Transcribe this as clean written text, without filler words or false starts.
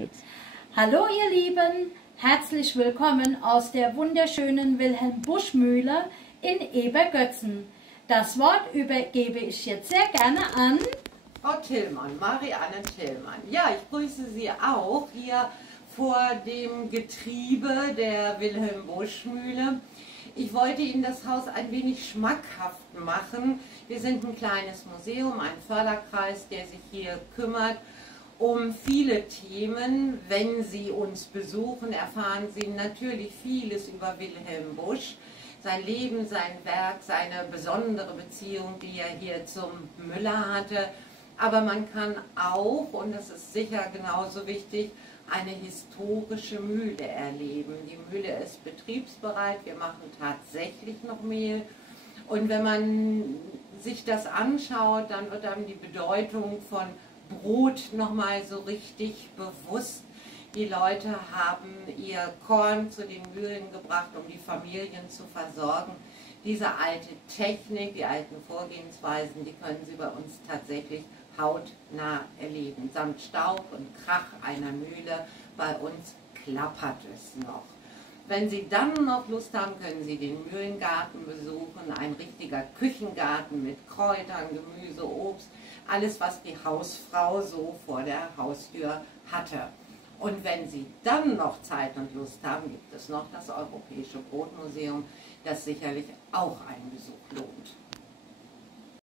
Jetzt. Hallo ihr Lieben, herzlich willkommen aus der wunderschönen Wilhelm Busch Mühle in Ebergötzen. Das Wort übergebe ich jetzt sehr gerne an Frau Tillmann, Marianne Tillmann. Ja, ich grüße Sie auch hier vor dem Getriebe der Wilhelm Busch Mühle. Ich wollte Ihnen das Haus ein wenig schmackhaft machen. Wir sind ein kleines Museum, ein Förderkreis, der sich hier kümmert um viele Themen. Wenn Sie uns besuchen, erfahren Sie natürlich vieles über Wilhelm Busch, sein Leben, sein Werk, seine besondere Beziehung, die er hier zum Müller hatte. Aber man kann auch, und das ist sicher genauso wichtig, eine historische Mühle erleben. Die Mühle ist betriebsbereit, wir machen tatsächlich noch Mehl. Und wenn man sich das anschaut, dann wird einem die Bedeutung von Brot nochmal so richtig bewusst. Die Leute haben ihr Korn zu den Mühlen gebracht, um die Familien zu versorgen. Diese alte Technik, die alten Vorgehensweisen, die können Sie bei uns tatsächlich hautnah erleben. Samt Staub und Krach einer Mühle, bei uns klappert es noch. Wenn Sie dann noch Lust haben, können Sie den Mühlengarten besuchen, ein richtiger Küchengarten mit Kräutern, Gemüse, Obst, alles was die Hausfrau so vor der Haustür hatte. Und wenn Sie dann noch Zeit und Lust haben, gibt es noch das Europäische Brotmuseum, das sicherlich auch einen Besuch lohnt.